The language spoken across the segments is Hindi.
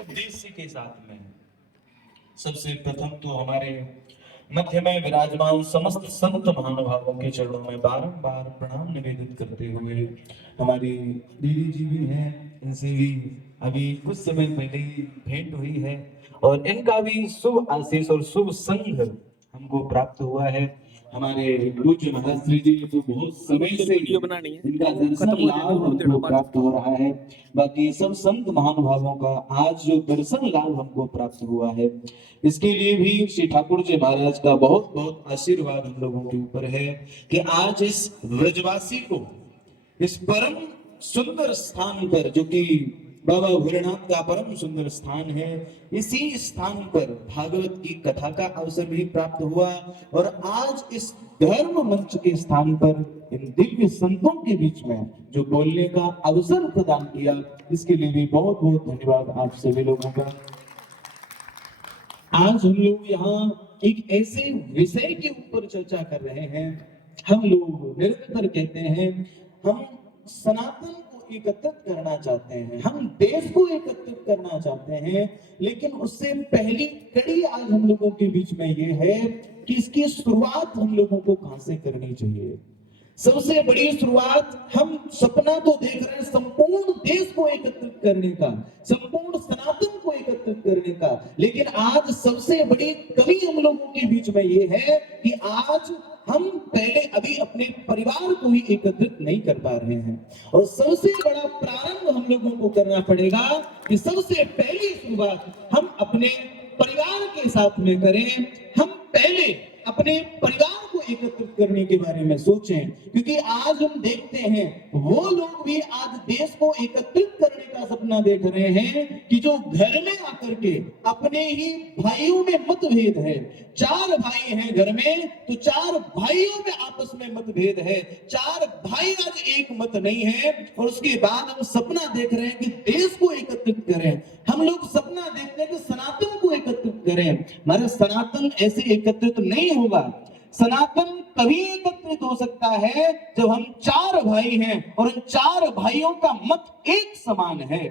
उद्देश्य के साथ में सबसे प्रथम तो हमारे मध्य में विराजमान समस्त संत महानुभावों के चरणों में बारंबार प्रणाम निवेदित करते हुए हमारी दीदी जी भी हैं, इनसे भी अभी कुछ समय पहले ही भेंट हुई है और इनका भी शुभ आशीष और शुभ संग हमको प्राप्त हुआ है। हमारे पूज्य महाराज श्री जी तो बहुत समय से वीडियो बनानी है, इनका दर्शन लाभ हमको प्राप्त हो रहा है। बाकी सब संत महानुभावों का आज जो दर्शन लाभ हमको प्राप्त हुआ है, इसके लिए भी श्री ठाकुर जी महाराज का बहुत बहुत आशीर्वाद हम लोगों के ऊपर है कि आज इस व्रजवासी को इस परम सुंदर स्थान पर, जो कि बाबा भोलेनाथ का परम सुंदर स्थान है, इसी स्थान पर भागवत की कथा का अवसर भी प्राप्त हुआ और आज इस धर्म मंच के स्थान पर इन दिव्य संतों के बीच में जो बोलने का अवसर प्रदान किया, इसके लिए भी बहुत बहुत धन्यवाद आप सभी लोगों का। आज हम लोग यहाँ एक ऐसे विषय के ऊपर चर्चा कर रहे हैं। हम लोग निरंतर कहते हैं हम सनातन को एकत्रित करना चाहते हैं, हम देश को एकत्रित करना चाहते हैं, लेकिन उससे पहली कड़ी आज हम लोगों के बीच में ये है कि इसकी शुरुआत हम लोगों को कहां से करनी चाहिए। सबसे बड़ी शुरुआत हम सपना तो देख रहे हैं संपूर्ण देश को एकत्रित करने का, संपूर्ण सनातन को एकत्रित करने का, लेकिन आज सबसे बड़ी कमी हम लोगों के बीच में ये है कि आज हम पहले अभी अपने परिवार को ही एकत्रित नहीं कर पा रहे हैं। और सबसे बड़ा प्रारंभ हम लोगों को करना पड़ेगा कि सबसे पहली शुरुआत हम अपने परिवार के साथ में करें। हम पहले अपने परिवार को एकत्रित करने के बारे में सोचें, क्योंकि आज हम देखते हैं वो लोग भी आज देश को एकत्रित करने का सपना देख रहे हैं कि जो घर में आकर के अपने ही भाइयों में मतभेद है, चार भाई हैं घर में तो चार भाइयों में आपस में मतभेद है, चार भाई आज एक मत नहीं है, और उसके बाद हम सपना देख रहे हैं कि देश को एकत्रित करें। हम लोग सपना देखते हैं कि सनातन को एकत्रित करें, हमारा सनातन ऐसे एकत्रित नहीं होगा। सनातन तभी एकत्रित हो सकता है जब हम चार भाई हैं और उन चार भाइयों का मत एक समान है।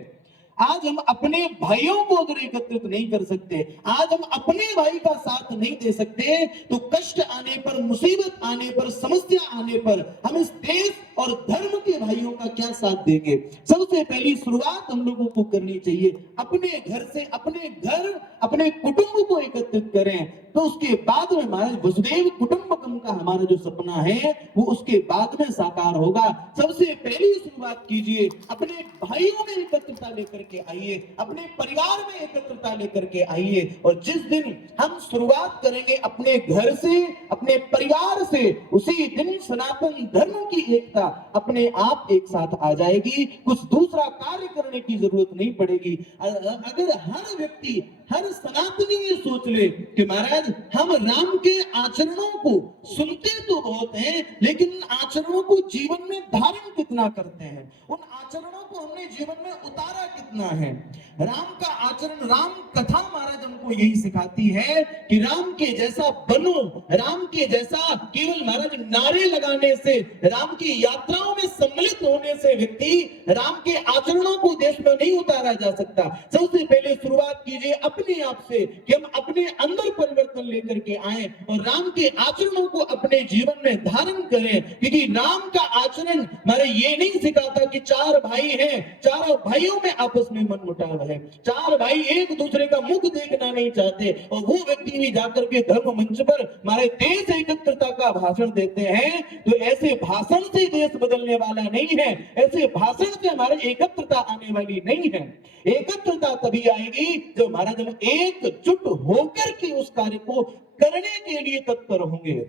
आज हम अपने भाइयों को अगर एकत्रित नहीं कर सकते, आज हम अपने भाई का साथ नहीं दे सकते, तो कष्ट आने पर, मुसीबत आने पर, समस्या आने पर हम इस देश और धर्म के भाइयों का क्या साथ देंगे। सबसे पहली शुरुआत हम लोगों को करनी चाहिए अपने घर से, अपने घर, अपने कुटुंब को एकत्रित करें, तो उसके बाद में हमारे वसुदेव कुटुंबकम का हमारा जो सपना है वो उसके बाद में साकार होगा। सबसे पहली शुरुआत कीजिए, अपने भाइयों में एकत्रता लेकर के आइए, अपने परिवार में एकत्रता लेकर के आइए, और जिस दिन हम शुरुआत करेंगे अपने घर से, अपने परिवार से, उसी दिन सनातन धर्म की एकता अपने आप एक साथ आ जाएगी। कुछ दूसरा कार्य करने की जरूरत नहीं पड़ेगी। अगर हर व्यक्ति, हर सनातनी ये सोच ले कि महाराज हम राम के आचरणों को सुनते तो बहुत हैं, लेकिन उन आचरणों को जीवन में धारण कितना करते हैं, उन आचरणों को हमने जीवन में उतारा कितना है। राम का आचरण, राम कथा महाराज हमको यही सिखाती है कि राम के जैसा बनो, राम के जैसा केवल महाराज नारे लगाने से, राम की यात्राओं में सम्मिलित होने से व्यक्ति राम के आचरणों को देश में नहीं उतारा जा सकता। सबसे पहले शुरुआत कीजिए अपने आप से कि हम अपने अंदर परिवर्तन लेकर के आए और राम के आचरणों को अपने जीवन में धारण करें, क्योंकि राम का आचरण मैंने ये नहीं सिखाता कि चार भाई हैं, चारों भाइयों में आपस में मनमुटाव है, चार भाई एक दूसरे का मुख देखना नहीं चाहते, और वो व्यक्ति भी जाकर के धर्म मंच पर हमारे देश एकत्रता का भाषण देते हैं, तो ऐसे भाषण से देश बदलने वाला नहीं है, ऐसे भाषण से हमारे एकत्रता आने वाली नहीं है। एकत्रता तभी आएगी जब महाराज हम एकजुट होकर के उस कार्य को करने के लिए तत्पर होंगे।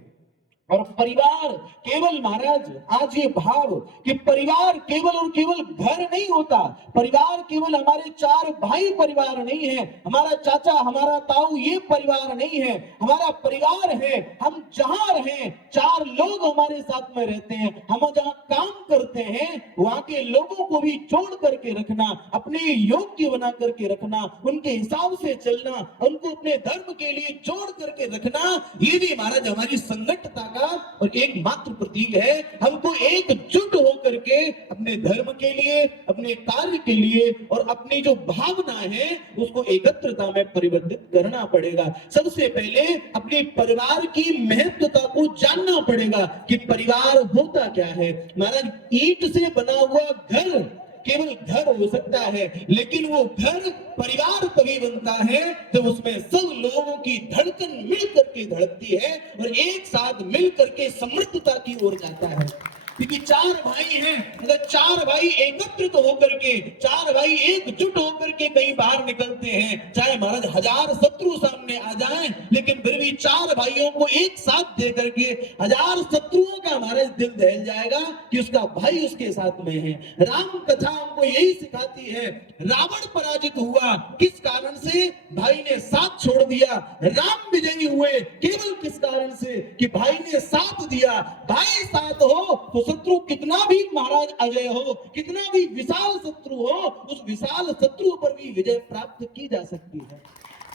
और परिवार केवल महाराज, आज ये भाव कि परिवार केवल और केवल घर नहीं होता, परिवार केवल हमारे चार भाई परिवार नहीं है, हमारा चाचा, हमारा ताऊ ये परिवार नहीं है, हमारा परिवार है। हम जहां रहें, चार लोग हमारे साथ में रहते हैं, हम जहां काम करते हैं वहां के लोगों को भी जोड़ करके रखना, अपने योग्य बना करके रखना, उनके हिसाब से चलना, उनको अपने धर्म के लिए जोड़ करके रखना, ये भी महाराज हमारी संगठता का और एकमात्र प्रतीक है। हमको एकजुट होकर के अपने धर्म के लिए, अपने कार्य के लिए और अपनी जो भावना है उसको एकत्रता में परिवर्तित करना पड़ेगा। सबसे पहले अपने परिवार की महत्वता को जानना पड़ेगा कि परिवार होता क्या है। महाराज, ईंट से बना हुआ घर केवल घर हो सकता है, लेकिन वो घर परिवार तभी बनता है जब उसमें सब लोगों की धड़कन मिलकर के धड़कती है और एक साथ मिलकर के समृद्धता की ओर जाता है। क्योंकि चार भाई हैं, अगर चार भाई एकत्रित होकर के, चार भाई एकजुट होकर के कहीं बाहर निकलते हैं, चाहे महाराज 1000 शत्रु सामने आ जाएं, लेकिन फिर भी चार भाइयों को एक साथ दे करके 1000 शत्रुओं का महाराज दिल दहल जाएगा कि उसका भाई उसके साथ में है। राम कथा हमको यही सिखाती है। रावण पराजित हुआ किस कारण से? भाई ने साथ छोड़ दिया। राम विजयी हुए केवल किस कारण से? कि भाई ने साथ दिया। भाई साथ हो तो शत्रु कितना भी महाराज अजय हो, कितना भी विशाल शत्रु हो, उस विशाल शत्रु पर भी विजय प्राप्त की जा सकती है।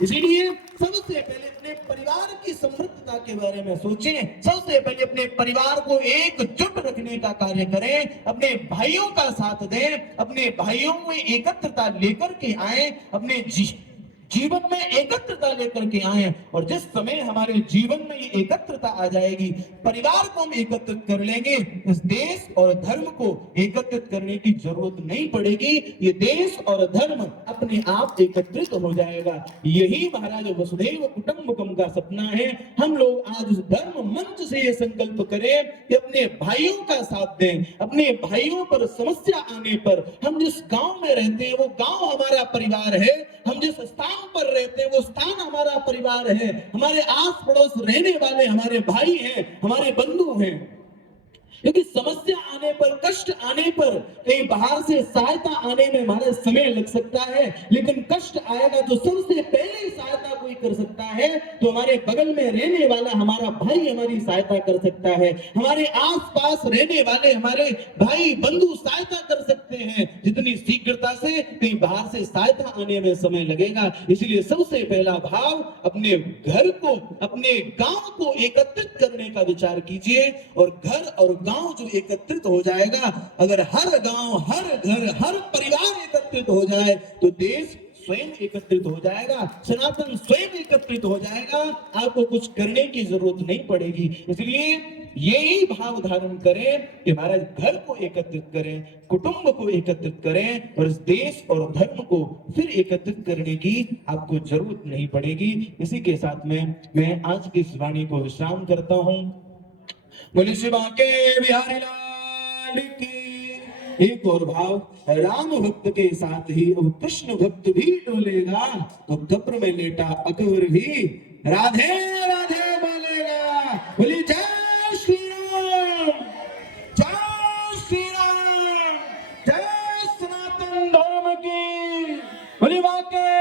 इसीलिए सबसे पहले अपने परिवार की समृद्धता के बारे में सोचें। सबसे पहले अपने परिवार को एकजुट रखने का कार्य करें, अपने भाइयों का साथ दें, अपने भाइयों में एकत्रता लेकर के आए, अपने जीवन में एकत्रता लेकर के आए। और जिस समय हमारे जीवन में ये एकत्रता आ जाएगी, परिवार को हम एकत्रित कर लेंगे, इस देश और धर्म को एकत्रित करने की जरूरत नहीं पड़ेगी। ये देश और धर्म अपने आप एकत्रित हो जाएगा। यही महाराज वसुधैव कुटुंबकम का सपना है। हम लोग आज उस धर्म मंच से ये संकल्प करें कि अपने भाइयों का साथ दें। अपने भाइयों पर समस्या आने पर, हम जिस गांव में रहते हैं वो गांव हमारा परिवार है, हम जिस स्थान पर रहते हैं वो स्थान हमारा परिवार है, हमारे आस पड़ोस रहने वाले हमारे भाई हैं, हमारे बंधु हैं। क्योंकि समस्या आने पर, कष्ट आने पर, कहीं बाहर से सहायता आने में हमारा समय लग सकता है, लेकिन कष्ट आएगा तो सबसे पहले सहायता कोई कर सकता है तो हमारे बगल में रहने वाला हमारा भाई हमारी सहायता कर सकता है। हमारे आसपास रहने वाले हमारे भाई बंधु सहायता कर सकते हैं। जितनी शीघ्रता से कहीं बाहर से सहायता आने में समय लगेगा। इसलिए सबसे पहला भाव, अपने घर को, अपने गांव को एकत्रित करने का विचार कीजिए। और घर और गांव जो एकत्रित हो जाएगा, अगर हर गांव, हर घर, हर परिवार एकत्रित हो जाए तो देश स्वयं एकत्रित हो जाएगा, सनातन स्वयं एकत्रित हो जाएगा। आपको कुछ करने की जरूरत नहीं पड़ेगी। इसलिए यही भाव धारण करें कि महाराज घर को एकत्रित करें, कुटुंब को एकत्रित करें और इस देश और धर्म को फिर एकत्रित करने की आपको जरूरत नहीं पड़ेगी। इसी के साथ में मैं आज की इस वाणी को विश्राम करता हूं। बोले शिवा के बिहारी लाल की। एक और भाव, राम भक्त के साथ ही अब कृष्ण भक्त भी डोलेगा तो कब्र में लेटा अकबर भी राधे राधे बोलेगा। बोली जय श्री राम, जय श्री राम, जय सनातन धर्म की। बोली वाके